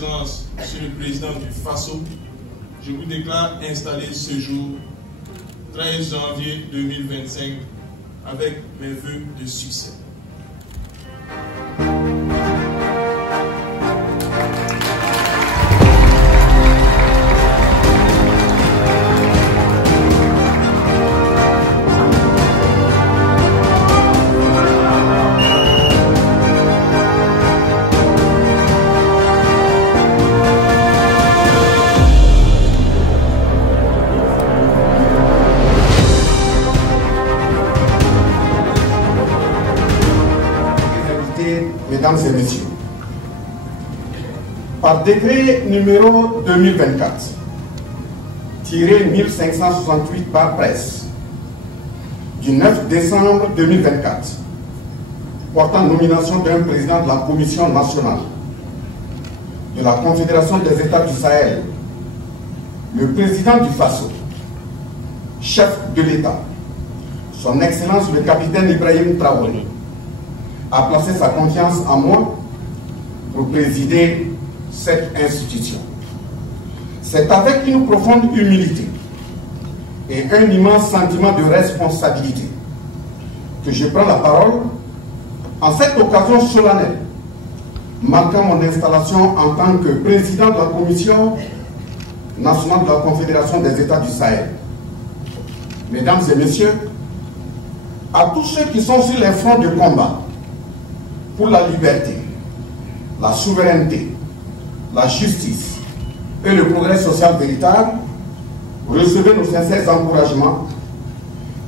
Excellence, Monsieur le Président du FASO, je vous déclare installé ce jour, 13 janvier 2025, avec mes vœux de succès. Mesdames et messieurs, par décret numéro 2024-1568 par presse du 9 décembre 2024 portant nomination d'un président de la Commission nationale de la Confédération des États du Sahel, le président du FASO, chef de l'État, son Excellence le capitaine Ibrahim Traoré, a placé sa confiance en moi pour présider cette institution. C'est avec une profonde humilité et un immense sentiment de responsabilité que je prends la parole en cette occasion solennelle, marquant mon installation en tant que président de la Commission nationale de la Confédération des États du Sahel. Mesdames et messieurs, à tous ceux qui sont sur les fronts de combat pour la liberté, la souveraineté, la justice et le progrès social véritable, recevez nos sincères encouragements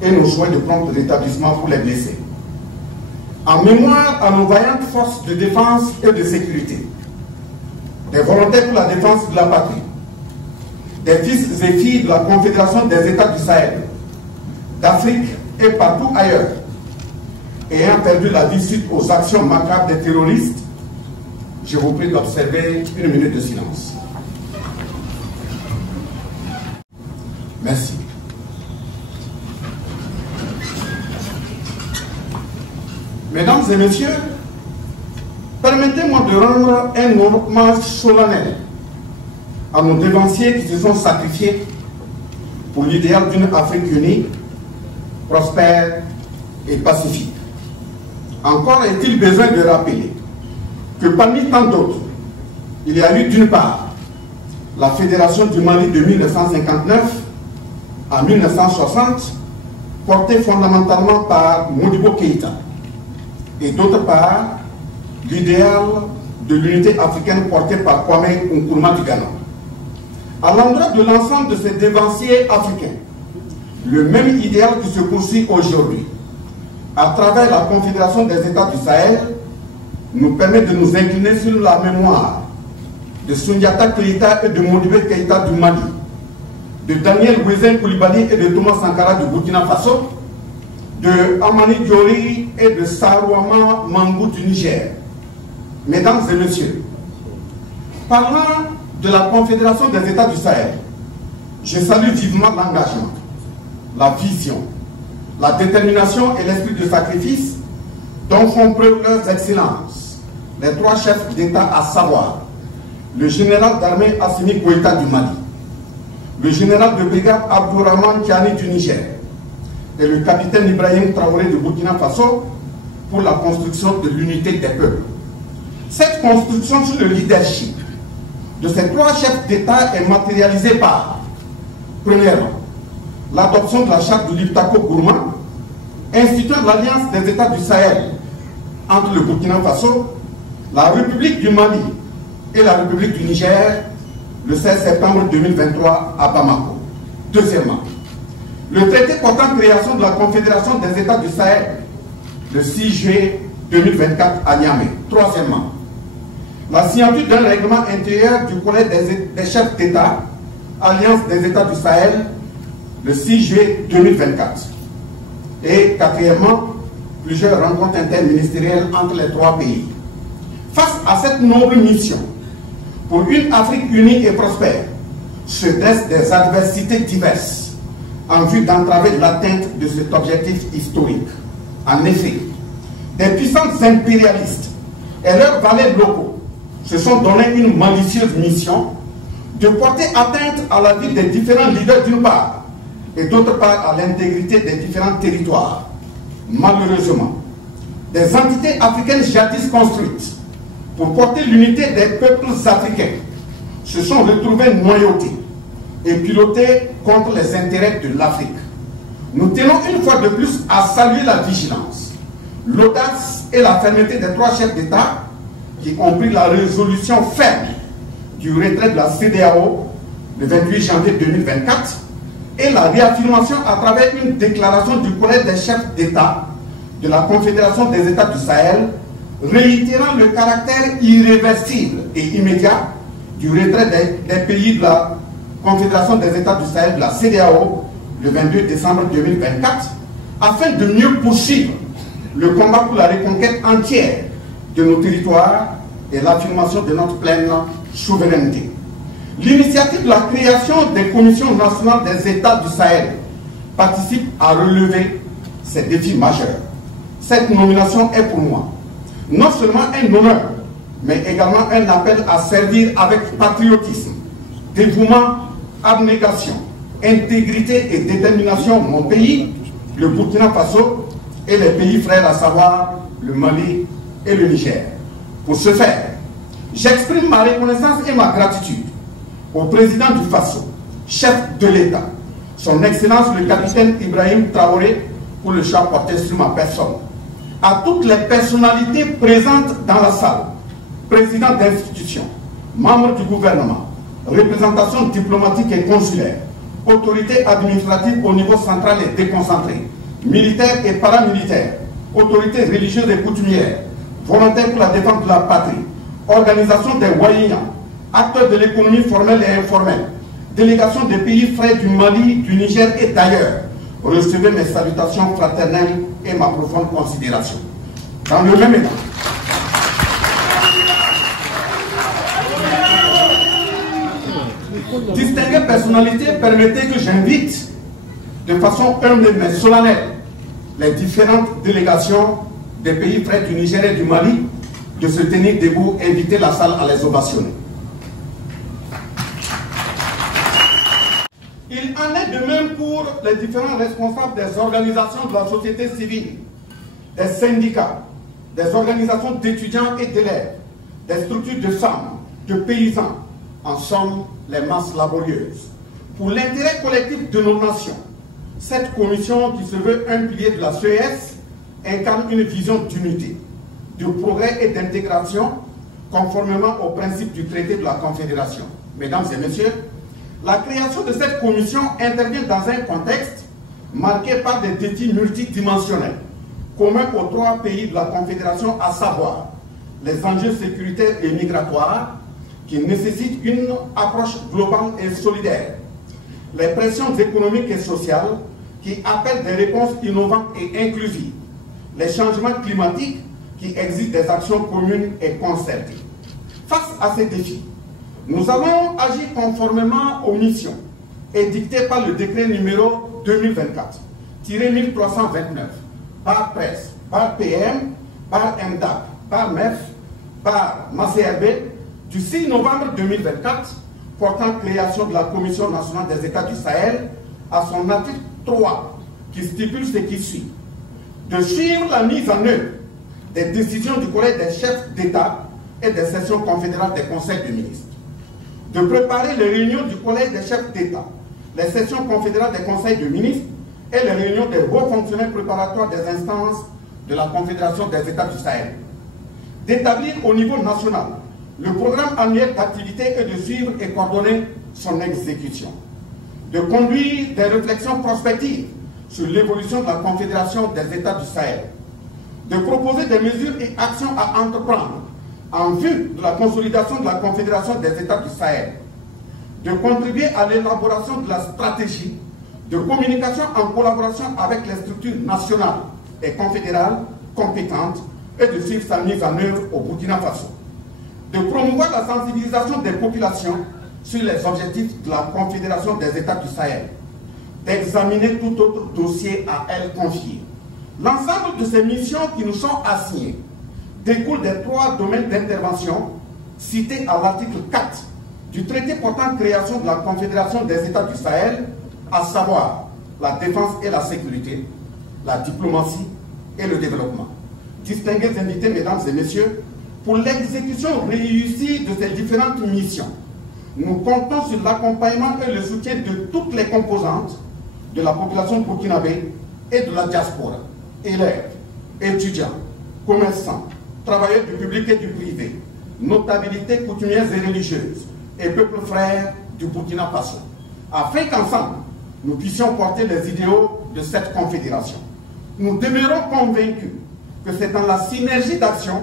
et nos souhaits de prompt rétablissement pour les blessés. En mémoire à nos vaillantes forces de défense et de sécurité, des volontaires pour la défense de la patrie, des fils et filles de la Confédération des États du Sahel, d'Afrique et partout ailleurs, ayant perdu la vie suite aux actions macabres des terroristes, je vous prie d'observer une minute de silence. Merci. Mesdames et messieurs, permettez-moi de rendre un hommage solennel à nos dévanciers qui se sont sacrifiés pour l'idéal d'une Afrique unie, prospère et pacifique. Encore est-il besoin de rappeler que parmi tant d'autres, il y a eu d'une part la Fédération du Mali de 1959 à 1960, portée fondamentalement par Modibo Keïta, et d'autre part l'idéal de l'unité africaine porté par Kwame Nkrumah du Ghana. À l'endroit de l'ensemble de ces dévanciers africains, le même idéal qui se poursuit aujourd'hui à travers la Confédération des États du Sahel nous permet de nous incliner sur la mémoire de Soundiata Keïta et de Modibo Keïta du Mali, de Daniel Wesen Koulibaly et de Thomas Sankara du Burkina Faso, de Amani Diori et de Sarouama Mangou du Niger. Mesdames et messieurs, parlant de la Confédération des États du Sahel, je salue vivement l'engagement, la vision, la détermination et l'esprit de sacrifice dont font preuve leurs excellences, les trois chefs d'État à savoir le général d'armée Assimi Goïta du Mali, le général de brigade Abdourahmane Tiani du Niger et le capitaine Ibrahim Traoré de Burkina Faso pour la construction de l'unité des peuples. Cette construction sous le leadership de ces trois chefs d'État est matérialisée par, premièrement, l'adoption de la charte du Liptako Gourma, instituant l'alliance des États du Sahel entre le Burkina Faso, la République du Mali et la République du Niger le 16 septembre 2023 à Bamako. Deuxièmement, le traité portant création de la Confédération des États du Sahel le 6 juillet 2024 à Niamey. Troisièmement, la signature d'un règlement intérieur du Collège des chefs d'État, Alliance des États du Sahel, le 6 juillet 2024. Et quatrièmement, plusieurs rencontres interministérielles entre les trois pays. Face à cette noble mission, pour une Afrique unie et prospère, se dressent des adversités diverses en vue d'entraver l'atteinte de cet objectif historique. En effet, des puissances impérialistes et leurs valets locaux se sont donné une malicieuse mission de porter atteinte à la vie des différents leaders d'une part, et d'autre part à l'intégrité des différents territoires. Malheureusement, des entités africaines jadis construites pour porter l'unité des peuples africains se sont retrouvées noyautées et pilotées contre les intérêts de l'Afrique. Nous tenons une fois de plus à saluer la vigilance, l'audace et la fermeté des trois chefs d'État qui ont pris la résolution ferme du retrait de la CEDEAO le 28 janvier 2024 et la réaffirmation à travers une déclaration du collège des chefs d'État de la Confédération des États du Sahel, réitérant le caractère irréversible et immédiat du retrait des pays de la Confédération des États du Sahel de la CEDEAO le 22 décembre 2024, afin de mieux poursuivre le combat pour la reconquête entière de nos territoires et l'affirmation de notre pleine souveraineté. L'initiative de la création des commissions nationales des États du Sahel participe à relever ces défis majeurs. Cette nomination est pour moi non seulement un honneur, mais également un appel à servir avec patriotisme, dévouement, abnégation, intégrité et détermination mon pays, le Burkina Faso, et les pays frères, à savoir le Mali et le Niger. Pour ce faire, j'exprime ma reconnaissance et ma gratitude au président du Faso, chef de l'État, son Excellence le capitaine Ibrahim Traoré, pour le choix porté sur ma personne, à toutes les personnalités présentes dans la salle, présidents d'institutions, membres du gouvernement, représentations diplomatiques et consulaires, autorités administratives au niveau central et déconcentré, militaires et paramilitaires, autorités religieuses et coutumières, volontaires pour la défense de la patrie, organisations des Wayians, acteurs de l'économie formelle et informelle, délégations des pays frères du Mali, du Niger et d'ailleurs, recevez mes salutations fraternelles et ma profonde considération. Dans le même état, distinguées personnalités, permettez que j'invite de façon humble mais solennelle les différentes délégations des pays frères du Niger et du Mali de se tenir debout et inviter la salle à les ovationner. Il en est de même pour les différents responsables des organisations de la société civile, des syndicats, des organisations d'étudiants et d'élèves, des structures de femmes, de paysans, en somme les masses laborieuses. Pour l'intérêt collectif de nos nations, cette commission qui se veut un pilier de la CES incarne une vision d'unité, de progrès et d'intégration conformément aux principes du traité de la Confédération. Mesdames et messieurs, la création de cette commission intervient dans un contexte marqué par des défis multidimensionnels communs aux trois pays de la Confédération, à savoir les enjeux sécuritaires et migratoires qui nécessitent une approche globale et solidaire, les pressions économiques et sociales qui appellent des réponses innovantes et inclusives, les changements climatiques qui exigent des actions communes et concertées. Face à ces défis, nous avons agi conformément aux missions édictées par le décret numéro 2024-1329 par presse, par PM, par MDAP, par MEF, par MACRB du 6 novembre 2024 portant création de la Commission nationale des États du Sahel à son article 3 qui stipule ce qui suit: de suivre la mise en œuvre des décisions du collège des chefs d'État et des sessions confédérales des conseils de ministres, de préparer les réunions du collège des chefs d'État, les sessions confédérales des conseils de ministres et les réunions des hauts fonctionnaires préparatoires des instances de la Confédération des États du Sahel, d'établir au niveau national le programme annuel d'activité et de suivre et coordonner son exécution, de conduire des réflexions prospectives sur l'évolution de la Confédération des États du Sahel, de proposer des mesures et actions à entreprendre en vue de la consolidation de la Confédération des États du Sahel, de contribuer à l'élaboration de la stratégie de communication en collaboration avec les structures nationales et confédérales compétentes et de suivre sa mise en œuvre au Burkina Faso, de promouvoir la sensibilisation des populations sur les objectifs de la Confédération des États du Sahel, d'examiner tout autre dossier à elle confié. L'ensemble de ces missions qui nous sont assignées découlent des trois domaines d'intervention citées à l'article 4 du traité portant création de la Confédération des États du Sahel, à savoir la défense et la sécurité, la diplomatie et le développement. Distingués invités, mesdames et messieurs, pour l'exécution réussie de ces différentes missions, nous comptons sur l'accompagnement et le soutien de toutes les composantes de la population burkinabé et de la diaspora, élèves, étudiants, commerçants, travailleurs du public et du privé, notabilités coutumières et religieuses, et peuples frères du Burkina Faso, afin qu'ensemble, nous puissions porter les idéaux de cette confédération. Nous demeurons convaincus que c'est dans la synergie d'action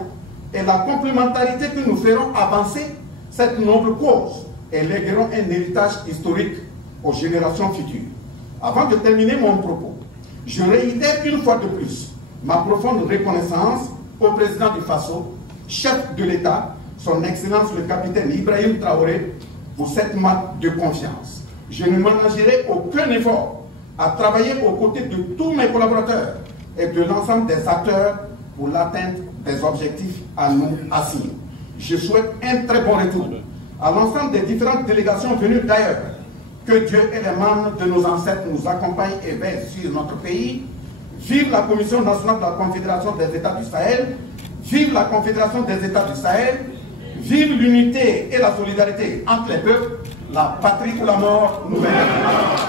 et la complémentarité que nous ferons avancer cette noble cause et léguerons un héritage historique aux générations futures. Avant de terminer mon propos, je réitère une fois de plus ma profonde reconnaissance au président du Faso, chef de l'État, son Excellence le capitaine Ibrahim Traoré, pour cette marque de confiance. Je ne ménagerai aucun effort à travailler aux côtés de tous mes collaborateurs et de l'ensemble des acteurs pour l'atteinte des objectifs à nous assignés. Je souhaite un très bon retour à l'ensemble des différentes délégations venues d'ailleurs. Que Dieu et les membres de nos ancêtres nous accompagnent et veillent sur notre pays. Vive la Commission nationale de la Confédération des États du Sahel. Vive la Confédération des États du Sahel. Vive l'unité et la solidarité entre les peuples. La patrie ou la mort, nous verrons.